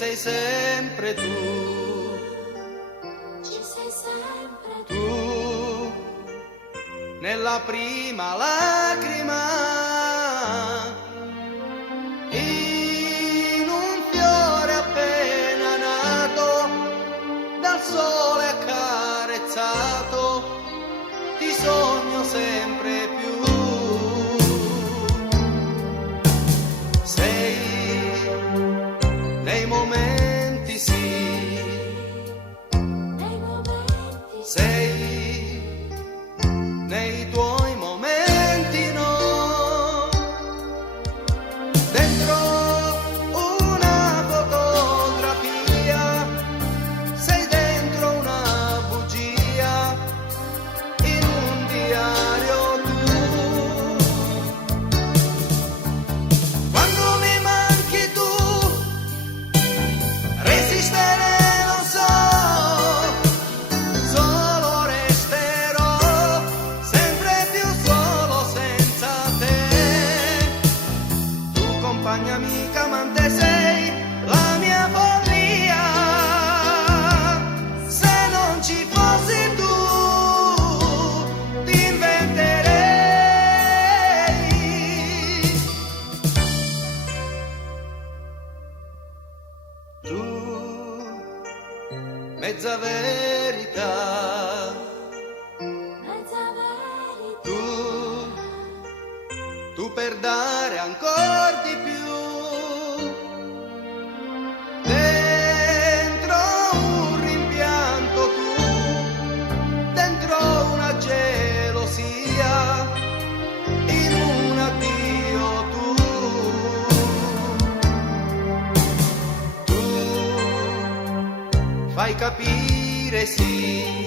sei sempre tu. Ci sei sempre tu. Tu, nella prima lacrima, in un fiore appena nato, dal sole accarezzato, ti sogno sempre più. Sei nei momenti sì, Nei momenti sei nei tuoi momenti no. Dentro una fotografia, sei dentro una bugia, in un diario tu. Quando mi manchi tu, resistere non so, solo resterò sempre più solo senza te. Tu compagna amica, amante sei la mia follia. Se non ci fossi tu, ti inventerei. Tu, mezza verità, mezza verità. tu per dare ancora di più. Dentro un rimpianto tu, dentro una gelosia, in un addio tu. Tu fai capire sì